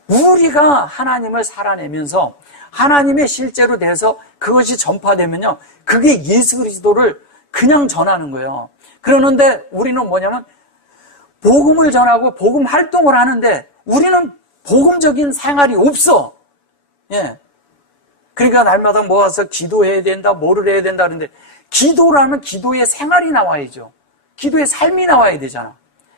우리가 하나님을 살아내면서 하나님의 실제로 돼서 그것이 전파되면요, 그게 예수 그리스도를 그냥 전하는 거예요. 그러는데 우리는 뭐냐면 복음을 전하고 복음 활동을 하는데 우리는 복음적인 생활이 없어. 예. 그러니까 날마다 모아서 기도해야 된다, 뭐를 해야 된다 그러는데, 기도라면 기도의 생활이 나와야죠. 기도의 삶이 나와야 되잖아.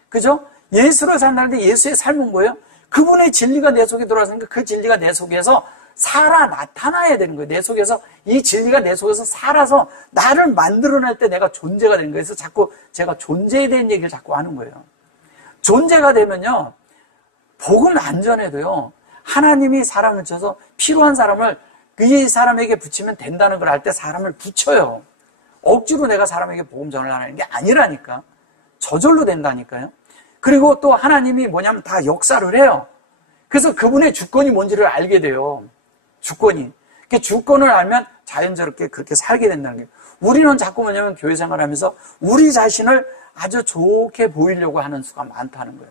그죠? 예수를 산다는데 예수의 삶은 뭐예요? 그분의 진리가 내 속에 들어왔으니까 그 진리가 내 속에서 살아 나타나야 되는 거예요. 내 속에서 이 진리가 내 속에서 살아서 나를 만들어낼 때 내가 존재가 되는 거예요. 그래서 자꾸 제가 존재에 대한 얘기를 자꾸 하는 거예요. 존재가 되면요, 복음 안 전해도요, 하나님이 사람을 쳐서 필요한 사람을 이 사람에게 붙이면 된다는 걸 알 때 사람을 붙여요. 억지로 내가 사람에게 복음 전을 하는 게 아니라니까. 저절로 된다니까요. 그리고 또 하나님이 뭐냐면 다 역사를 해요. 그래서 그분의 주권이 뭔지를 알게 돼요. 주권이. 그 주권을 알면 자연스럽게 그렇게 살게 된다는 거예요. 우리는 자꾸 뭐냐면 교회 생활하면서 우리 자신을 아주 좋게 보이려고 하는 수가 많다는 거예요.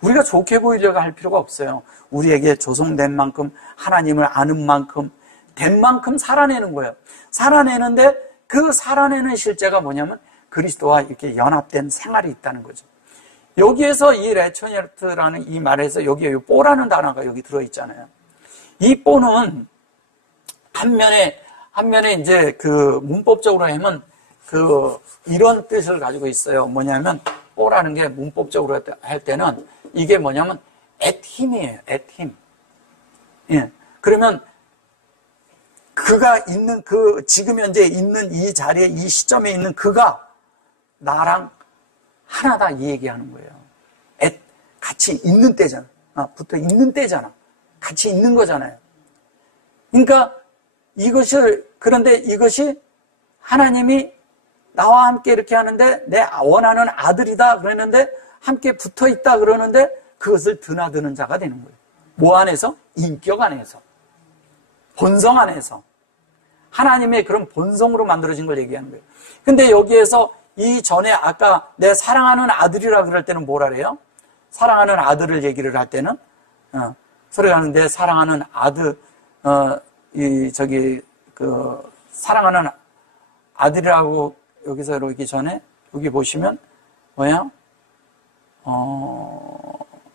우리가 좋게 보이려고 할 필요가 없어요. 우리에게 조성된 만큼, 하나님을 아는 만큼, 된 만큼 살아내는 거예요. 살아내는데 그 살아내는 실제가 뭐냐면 그리스도와 이렇게 연합된 생활이 있다는 거죠. 여기에서 이 레초니르트라는 이 말에서 여기에 뽀라는 단어가 여기 들어있잖아요. 이 뽀는 한 면에 이제 그 문법적으로 하면 이런 뜻을 가지고 있어요. 뭐냐면 뽀라는 게 문법적으로 할 때는 이게 뭐냐면 at him이에요. at him. 예. 그러면 그가 있는 지금 현재 있는 이 자리에, 이 시점에 있는 그가 나랑 하나다 이 얘기하는 거예요. 같이 있는 때잖아. 붙어 있는 때잖아. 같이 있는 거잖아요. 그러니까 그런데 이것이 하나님이 나와 함께 이렇게 하는데 내 원하는 아들이다 그러는데 함께 붙어 있다 그러는데 그것을 드나드는 자가 되는 거예요. 뭐 안에서? 인격 안에서. 본성 안에서. 하나님의 그런 본성으로 만들어진 걸 얘기하는 거예요. 근데 여기에서 이 전에 아까 내 사랑하는 아들이라 그럴 때는 뭐라 그래요? 사랑하는 아들을 얘기를 할 때는, 소리가 하는데 사랑하는 아들, 사랑하는 아들이라고 여기서 이러기 전에, 여기 보시면, 뭐야?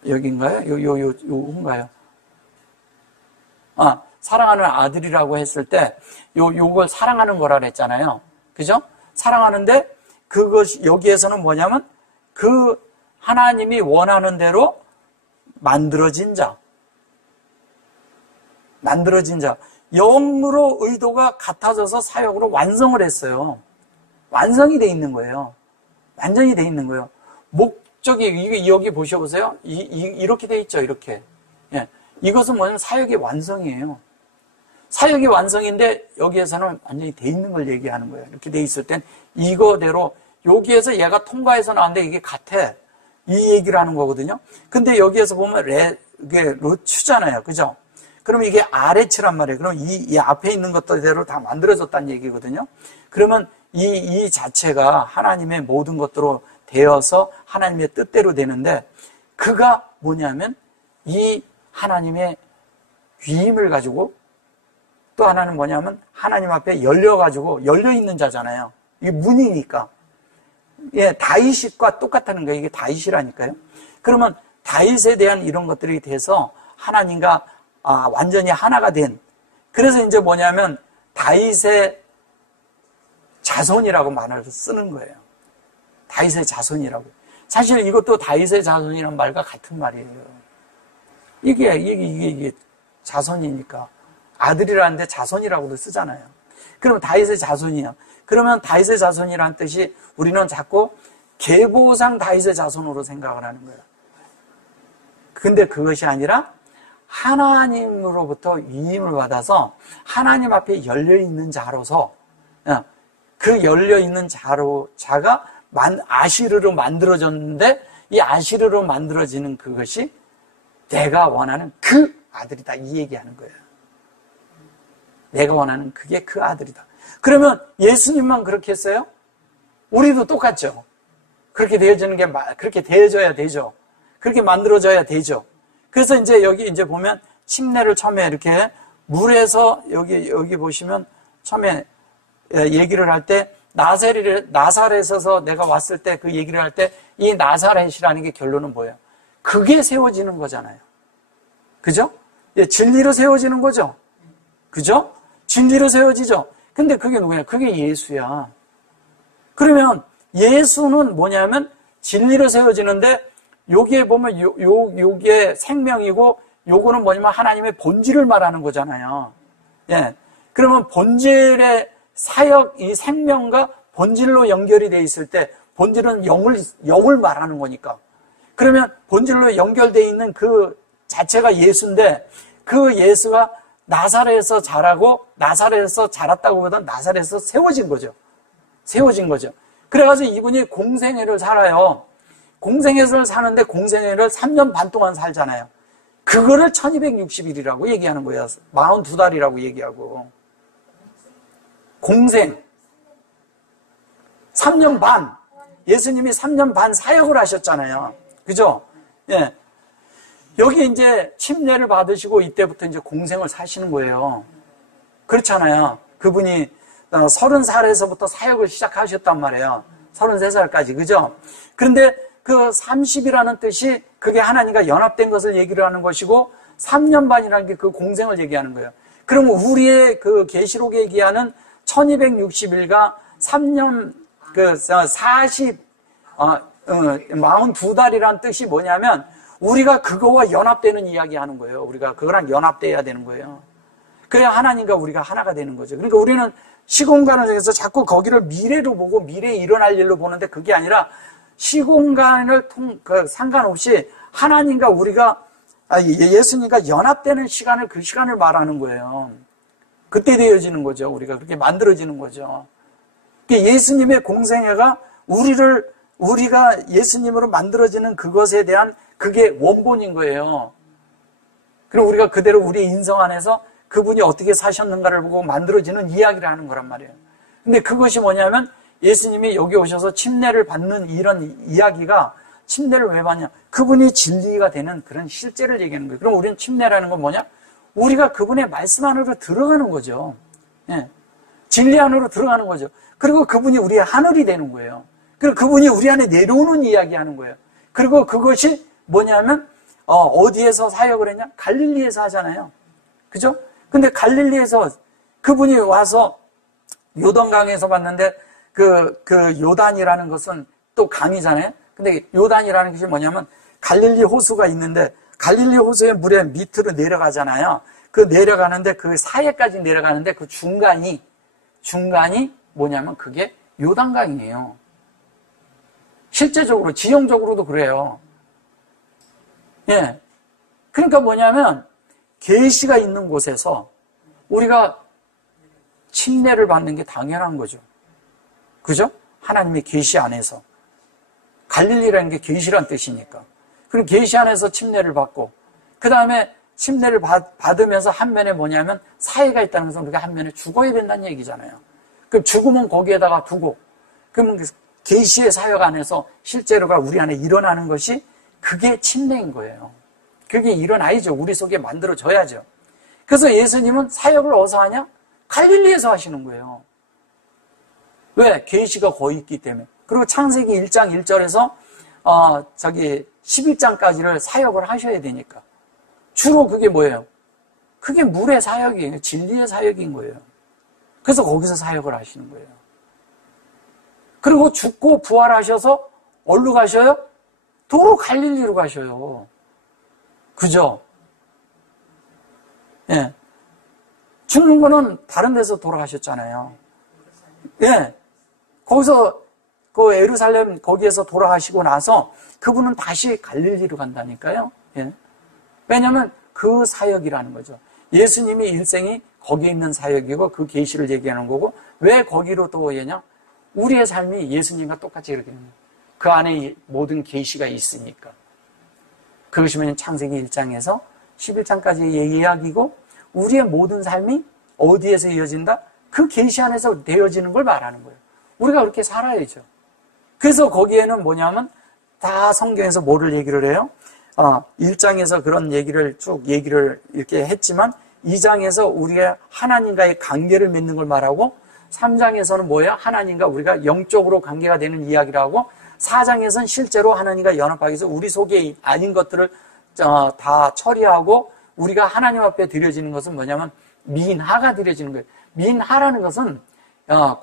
여긴가요? 요건가요? 사랑하는 아들이라고 했을 때, 요걸 사랑하는 거라 그랬잖아요. 그죠? 사랑하는데, 그것이, 여기에서는 뭐냐면, 그 하나님이 원하는 대로 만들어진 자. 영으로 의도가 같아져서 사역으로 완성을 했어요. 완성이 돼 있는 거예요. 완전히 돼 있는 거예요. 목적이, 여기 보셔보세요. 이렇게 돼 있죠, 이렇게. 예. 이것은 뭐냐면 사역의 완성이에요. 사역의 완성인데 여기에서는 완전히 돼 있는 걸 얘기하는 거예요. 이렇게 돼 있을 땐 이거대로 여기에서 얘가 통과해서 나왔는데 이게 같아. 이 얘기를 하는 거거든요. 근데 여기에서 보면 이게 루츠잖아요. 그죠? 그럼 이게 아레츠란 말이에요. 그럼 이 앞에 있는 것들대로 다 만들어졌다는 얘기거든요. 그러면 이 자체가 하나님의 모든 것들로 되어서 하나님의 뜻대로 되는데 그가 뭐냐면 이 하나님의 위임을 가지고 또 하나는 뭐냐면 하나님 앞에 열려있는 자잖아요. 이게 문이니까. 예, 다윗과 똑같다는 거예요. 이게 다윗이라니까요. 그러면 다윗에 대한 이런 것들이 돼서 하나님과 완전히 하나가 된, 그래서 이제 뭐냐면 다윗의 자손이라고 말을 쓰는 거예요. 다윗의 자손이라고. 사실 이것도 다윗의 자손이라는 말과 같은 말이에요. 이게 자손이니까. 아들이라는데 자손이라고도 쓰잖아요. 그럼 다윗의 자손이야. 그러면 다윗의 자손이라는 뜻이 우리는 자꾸 계보상 다윗의 자손으로 생각을 하는 거예요. 근데 그것이 아니라 하나님으로부터 위임을 받아서 하나님 앞에 열려있는 자로서, 그 열려있는 자가 아시르로 만들어졌는데, 이 아시르로 만들어지는 그것이 내가 원하는 그 아들이다, 이 얘기하는 거예요. 내가 원하는 그게 그 아들이다. 그러면 예수님만 그렇게 했어요? 우리도 똑같죠. 그렇게 그렇게 되어져야 되죠. 그렇게 만들어져야 되죠. 그래서 이제 여기 이제 보면 침례를 처음에 이렇게 물에서 여기 보시면 처음에 얘기를 할 때 나사렛에서 내가 왔을 때 그 얘기를 할 때 이 나사렛이라는 게 결론은 뭐예요? 그게 세워지는 거잖아요. 그죠? 진리로 세워지는 거죠. 그죠? 진리로 세워지죠. 근데 그게 누구냐? 그게 예수야. 그러면 예수는 뭐냐면 진리로 세워지는데 여기에 보면 요게 생명이고 요거는 뭐냐면 하나님의 본질을 말하는 거잖아요. 예. 그러면 본질의 사역, 이 생명과 본질로 연결이 돼 있을 때 본질은 영을 말하는 거니까. 그러면 본질로 연결되어 있는 그 자체가 예수인데 그 예수가 나사렛에서 자라고 나사렛에서 자랐다고 보다는 나사렛에서 세워진 거죠. 세워진 거죠. 그래가지고 이분이 공생애를 살아요. 공생애를 사는데 공생애를 3년 반 동안 살잖아요. 그거를 1260일이라고 얘기하는 거예요. 42달이라고 얘기하고. 공생. 3년 반. 예수님이 3년 반 사역을 하셨잖아요. 그죠? 예. 여기 이제 침례를 받으시고 이때부터 이제 공생을 사시는 거예요. 그렇잖아요. 그분이 30살에서부터 사역을 시작하셨단 말이에요. 33살까지. 그죠? 그런데 그 30이라는 뜻이 그게 하나님과 연합된 것을 얘기를 하는 것이고 3년 반이라는 게 그 공생을 얘기하는 거예요. 그러면 우리의 그 계시록에 얘기하는 1260일과 3년 42달이라는 뜻이 뭐냐면 우리가 그거와 연합되는 이야기 하는 거예요. 우리가 그거랑 연합돼야 되는 거예요. 그래야 하나님과 우리가 하나가 되는 거죠. 그러니까 우리는 시공간을 통해서 자꾸 거기를 미래로 보고 미래에 일어날 일로 보는데 그게 아니라 시공간을 상관없이 하나님과 우리가 예수님과 연합되는 시간을 그 시간을 말하는 거예요. 그때 되어지는 거죠. 우리가 그렇게 만들어지는 거죠. 예수님의 공생애가 우리가 예수님으로 만들어지는 그것에 대한 그게 원본인 거예요. 그럼 우리가 그대로 우리의 인성 안에서 그분이 어떻게 사셨는가를 보고 만들어지는 이야기를 하는 거란 말이에요. 근데 그것이 뭐냐면 예수님이 여기 오셔서 침례를 받는 이런 이야기가 침례를 왜 받냐? 그분이 진리가 되는 그런 실제를 얘기하는 거예요. 그럼 우리는 침례라는 건 뭐냐? 우리가 그분의 말씀 안으로 들어가는 거죠. 예. 진리 안으로 들어가는 거죠. 그리고 그분이 우리의 하늘이 되는 거예요. 그리고 그분이 우리 안에 내려오는 이야기 하는 거예요. 그리고 그것이 뭐냐면 어디에서 사역을 했냐? 갈릴리에서 하잖아요. 그죠? 근데 갈릴리에서 그분이 와서 요단강에서 봤는데 그 요단이라는 것은 또 강이잖아요. 근데 요단이라는 것이 뭐냐면 갈릴리 호수가 있는데 갈릴리 호수의 물에 밑으로 내려가잖아요. 그 내려가는데 그 사이까지 내려가는데 그 중간이 뭐냐면 그게 요단강이에요. 실제적으로 지형적으로도 그래요. 예. 그러니까 뭐냐면 계시가 있는 곳에서 우리가 침례를 받는 게 당연한 거죠. 그죠? 하나님의 계시 안에서. 갈릴리라는 게 계시란 뜻이니까. 그럼 계시 안에서 침례를 받고 그 다음에 침례를 받으면서 한 면에 뭐냐면 사회가 있다는 것은 우리가 한 면에 죽어야 된다는 얘기잖아요. 그럼 죽으면 거기에다가 두고 그러면 계시의 사역 안에서 실제로가 우리 안에 일어나는 것이 그게 침례인 거예요. 그게 일어나야죠. 우리 속에 만들어져야죠. 그래서 예수님은 사역을 어디서 하냐? 갈릴리에서 하시는 거예요. 왜? 계시가 거의 있기 때문에. 그리고 창세기 1장 1절에서 11장까지를 사역을 하셔야 되니까. 주로 그게 뭐예요? 그게 물의 사역이에요. 진리의 사역인 거예요. 그래서 거기서 사역을 하시는 거예요. 그리고 죽고 부활하셔서 어디로 가셔요? 도로 갈릴리로 가셔요. 그죠? 예. 죽는 거는 다른 데서 돌아가셨잖아요. 예. 거기서 그 예루살렘 거기에서 돌아가시고 나서 그분은 다시 갈릴리로 간다니까요. 예. 왜냐하면 그 사역이라는 거죠. 예수님이 일생이 거기에 있는 사역이고 그 계시를 얘기하는 거고 왜 거기로 또 오느냐? 우리의 삶이 예수님과 똑같이 이렇게 그 안에 모든 계시가 있으니까. 그것이 뭐냐면 창세기 1장에서 11장까지의 이야기고 우리의 모든 삶이 어디에서 이어진다? 그 계시 안에서 되어지는 걸 말하는 거예요. 우리가 그렇게 살아야죠. 그래서 거기에는 뭐냐면 다 성경에서 뭐를 얘기를 해요? 1장에서 그런 얘기를 쭉 얘기를 이렇게 했지만 2장에서 우리가 하나님과의 관계를 맺는 걸 말하고 3장에서는 뭐예요? 하나님과 우리가 영적으로 관계가 되는 이야기를 하고 4장에서는 실제로 하나님과 연합하기 위해서 우리 속에 아닌 것들을 다 처리하고 우리가 하나님 앞에 드려지는 것은 뭐냐면 민하가 드려지는 거예요. 민하라는 것은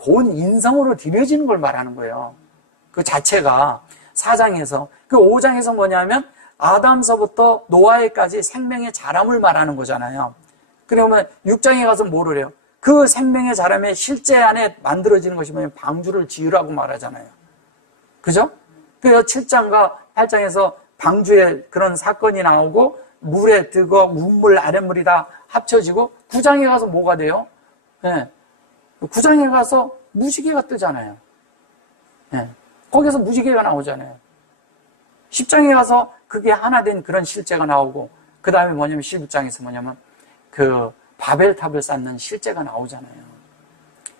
고운 인성으로 드려지는 걸 말하는 거예요. 그 자체가 4장에서 그 5장에서 뭐냐면 아담서부터 노아에까지 생명의 자람을 말하는 거잖아요. 그러면 6장에 가서 뭐를 해요? 그 생명의 자람의 실제 안에 만들어지는 것이 뭐냐면 방주를 지으라고 말하잖아요. 그죠? 그래서 7장과 8장에서 방주에 그런 사건이 나오고 물에 뜨거 운물 아랫물이 다 합쳐지고 9장에 가서 뭐가 돼요? 네. 9장에 가서 무지개가 뜨잖아요. 네. 거기서 무지개가 나오잖아요. 10장에 가서 그게 하나 된 그런 실제가 나오고 그 다음에 뭐냐면 11장에서 뭐냐면 그 바벨탑을 쌓는 실제가 나오잖아요.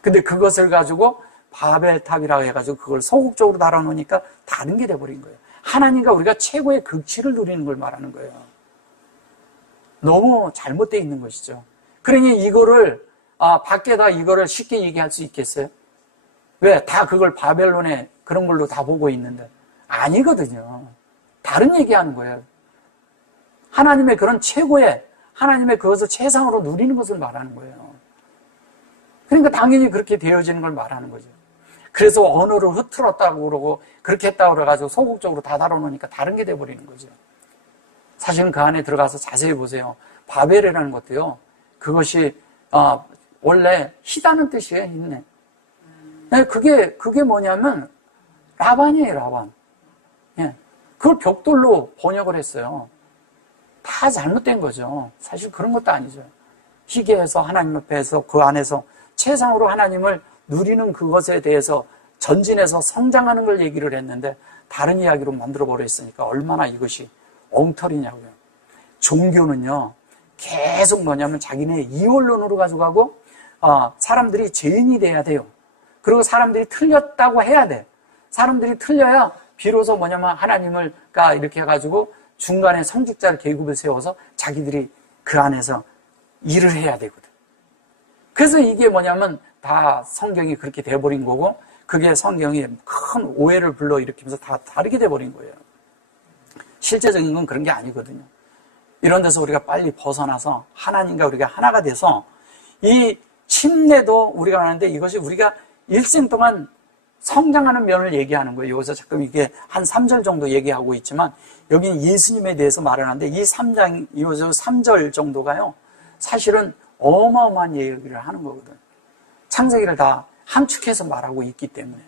근데 그것을 가지고 바벨탑이라고 해가지고 그걸 소극적으로 달아놓으니까 다른 게 돼버린 거예요. 하나님과 우리가 최고의 극치를 누리는 걸 말하는 거예요. 너무 잘못되어 있는 것이죠. 그러니 이거를 밖에다 이거를 쉽게 얘기할 수 있겠어요? 왜? 다 그걸 바벨론의 그런 걸로 다 보고 있는데 아니거든요. 다른 얘기하는 거예요. 하나님의 그런 최고의 하나님의 그것을 최상으로 누리는 것을 말하는 거예요. 그러니까 당연히 그렇게 되어지는 걸 말하는 거죠. 그래서 언어를 흐트렀다고 그러고 그렇게 했다고 그래가지고 소극적으로 다 다뤄놓으니까 다른 게 돼버리는 거죠. 사실은 그 안에 들어가서 자세히 보세요. 바벨이라는 것도요. 그것이 원래 희다는 뜻이에요. 있네. 그게 뭐냐면 라반이에요. 라반. 예. 그걸 벽돌로 번역을 했어요. 다 잘못된 거죠. 사실 그런 것도 아니죠. 희귀해서 하나님 앞에서 그 안에서 최상으로 하나님을 누리는 그것에 대해서 전진해서 성장하는 걸 얘기를 했는데 다른 이야기로 만들어버렸으니까 얼마나 이것이 엉터리냐고요. 종교는요. 계속 뭐냐면 자기네 이원론으로 가져가고 사람들이 죄인이 돼야 돼요. 그리고 사람들이 틀렸다고 해야 돼. 사람들이 틀려야 비로소 뭐냐면 하나님을 이렇게 해가지고 중간에 성직자를 계급을 세워서 자기들이 그 안에서 일을 해야 되거든. 그래서 이게 뭐냐면 다 성경이 그렇게 돼버린 거고 그게 성경이 큰 오해를 불러일으키면서 다 다르게 돼버린 거예요. 실제적인 건 그런 게 아니거든요. 이런 데서 우리가 빨리 벗어나서 하나님과 우리가 하나가 돼서 이 침례도 우리가 하는데 이것이 우리가 일생 동안 성장하는 면을 얘기하는 거예요. 여기서 잠깐 이게 한 3절 정도 얘기하고 있지만 여기는 예수님에 대해서 말하는데 이 3장, 이 3절 정도가요. 사실은 어마어마한 얘기를 하는 거거든. 창세기를 다 함축해서 말하고 있기 때문에.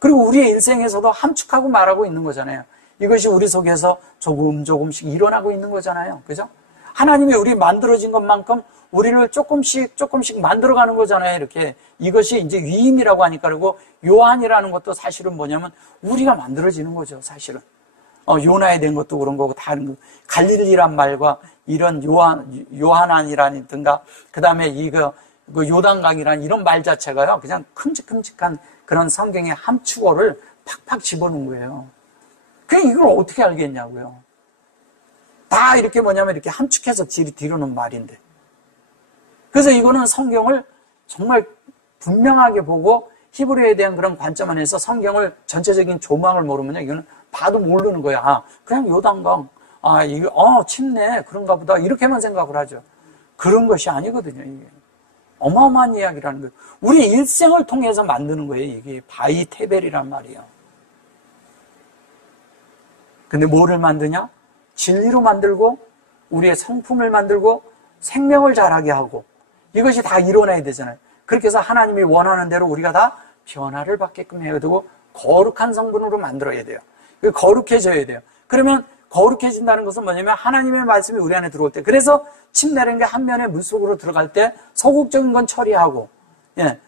그리고 우리의 인생에서도 함축하고 말하고 있는 거잖아요. 이것이 우리 속에서 조금씩 일어나고 있는 거잖아요. 그죠? 하나님이 우리 만들어진 것만큼 우리를 조금씩 만들어가는 거잖아요. 이렇게. 이것이 이제 위임이라고 하니까 그리고 요한이라는 것도 사실은 뭐냐면 우리가 만들어지는 거죠. 사실은. 요나에 된 것도 그런 거고 다른 거. 갈릴리란 말과 이런 요한안이라든가 그 다음에 그 요단강이라는 이런 말 자체가요. 그냥 큼직큼직한 그런 성경의 함축어를 팍팍 집어넣은 거예요. 이걸 어떻게 알겠냐고요. 다 이렇게 뭐냐면 이렇게 함축해서 뒤로는 말인데. 그래서 이거는 성경을 정말 분명하게 보고 히브리어에 대한 그런 관점 안에서 성경을 전체적인 조망을 모르면 이거는 봐도 모르는 거야. 아, 그냥 요단강. 아, 이거, 칩네. 그런가 보다. 이렇게만 생각을 하죠. 그런 것이 아니거든요, 이게. 어마어마한 이야기라는 거예요. 우리 일생을 통해서 만드는 거예요, 이게. 바이 테벨이란 말이에요. 근데 뭐를 만드냐? 진리로 만들고, 우리의 성품을 만들고, 생명을 자라게 하고, 이것이 다 이뤄내야 되잖아요. 그렇게 해서 하나님이 원하는 대로 우리가 다 변화를 받게끔 해야 되고, 거룩한 성분으로 만들어야 돼요. 거룩해져야 돼요. 그러면 거룩해진다는 것은 뭐냐면 하나님의 말씀이 우리 안에 들어올 때, 그래서 침내라는 게 한 면의 물속으로 들어갈 때 소극적인 건 처리하고, 예,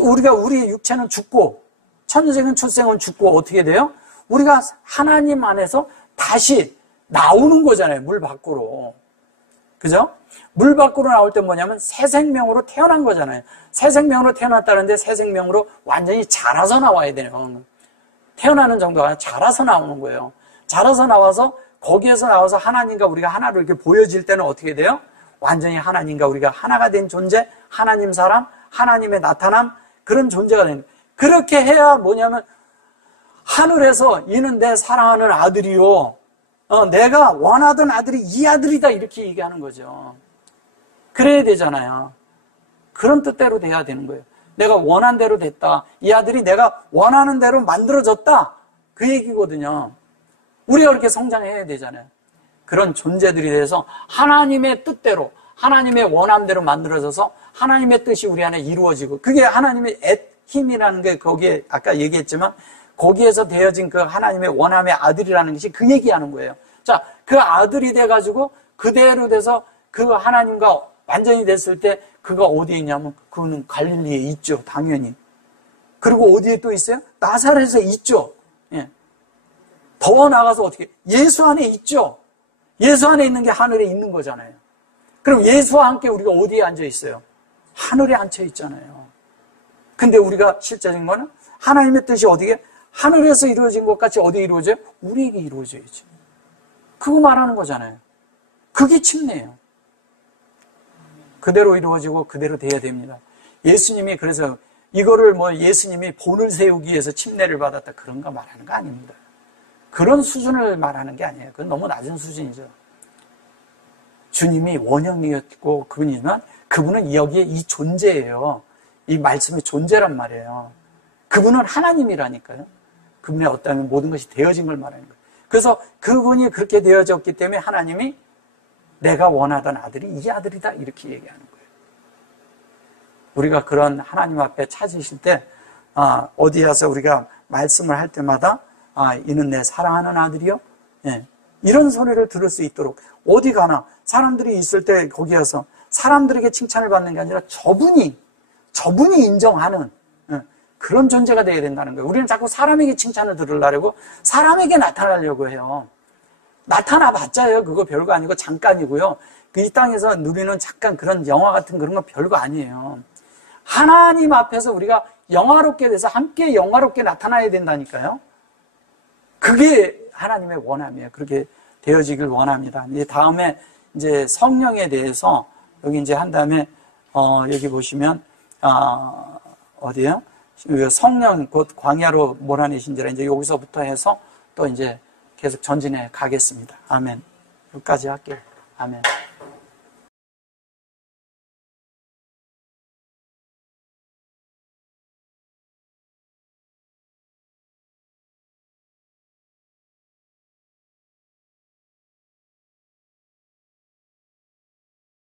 우리 육체는 죽고 천적인 출생은 죽고 어떻게 돼요? 우리가 하나님 안에서 다시 나오는 거잖아요. 물 밖으로. 그죠? 물 밖으로 나올 때 뭐냐면 새 생명으로 태어난 거잖아요. 새 생명으로 태어났다는데 새 생명으로 완전히 자라서 나와야 돼요. 태어나는 정도가 아니라 자라서 나오는 거예요. 자라서 나와서 거기에서 나와서 하나님과 우리가 하나로 이렇게 보여질 때는 어떻게 돼요? 완전히 하나님과 우리가 하나가 된 존재, 하나님 사람, 하나님의 나타남, 그런 존재가 되는 거예요. 그렇게 해야 뭐냐면 하늘에서 이는 내 사랑하는 아들이요. 내가 원하던 아들이 이 아들이다 이렇게 얘기하는 거죠. 그래야 되잖아요. 그런 뜻대로 돼야 되는 거예요. 내가 원한 대로 됐다. 이 아들이 내가 원하는 대로 만들어졌다. 그 얘기거든요. 우리가 그렇게 성장해야 되잖아요. 그런 존재들이 돼서 하나님의 뜻대로, 하나님의 원함대로 만들어져서 하나님의 뜻이 우리 안에 이루어지고, 그게 하나님의 힘이라는 게 거기에 아까 얘기했지만 거기에서 되어진 그 하나님의 원함의 아들이라는 것이 그 얘기하는 거예요. 자, 그 아들이 돼가지고 그대로 돼서 그 하나님과 완전히 됐을 때 그가 어디에 있냐면 그는 갈릴리에 있죠. 당연히. 그리고 어디에 또 있어요? 나사렛에 있죠. 예. 더 나가서 어떻게? 예수 안에 있죠. 예수 안에 있는 게 하늘에 있는 거잖아요. 그럼 예수와 함께 우리가 어디에 앉아 있어요? 하늘에 앉혀 있잖아요. 근데 우리가 실제적인 거는 하나님의 뜻이 어디에? 하늘에서 이루어진 것 같이 어디에 이루어져요? 우리에게 이루어져야지. 그거 말하는 거잖아요. 그게 침례예요. 그대로 이루어지고 그대로 돼야 됩니다. 예수님이 그래서 이거를 예수님이 본을 세우기 위해서 침례를 받았다 그런 거 말하는 거 아닙니다. 그런 수준을 말하는 게 아니에요. 그건 너무 낮은 수준이죠. 주님이 원형이었고 그분은 여기에 이 존재예요. 이 말씀의 존재란 말이에요. 그분은 하나님이라니까요. 그분의 어떤 모든 것이 되어진 걸 말하는 거예요. 그래서 그분이 그렇게 되어졌기 때문에 하나님이 내가 원하던 아들이 이 아들이다 이렇게 얘기하는 거예요. 우리가 그런 하나님 앞에 찾으실 때 어디 가서 우리가 말씀을 할 때마다 이는 내 사랑하는 아들이요. 예. 이런 소리를 들을 수 있도록 어디 가나 사람들이 있을 때 거기 가서 사람들에게 칭찬을 받는 게 아니라 저분이 인정하는 그런 존재가 되어야 된다는 거예요. 우리는 자꾸 사람에게 칭찬을 들으려고 사람에게 나타나려고 해요. 나타나봤자요. 그거 별거 아니고 잠깐이고요. 이 땅에서 누리는 잠깐 그런 영화 같은 그런 건 별거 아니에요. 하나님 앞에서 우리가 영화롭게 돼서 함께 영화롭게 나타나야 된다니까요. 그게 하나님의 원함이에요. 그렇게 되어지길 원합니다. 이제 다음에 이제 성령에 대해서 여기 이제 한 다음에 여기 보시면 어디요? 성령 곧 광야로 몰아내신지라 이제 여기서부터 해서 또 이제 계속 전진해 가겠습니다. 아멘. 여기까지 할게요. 아멘.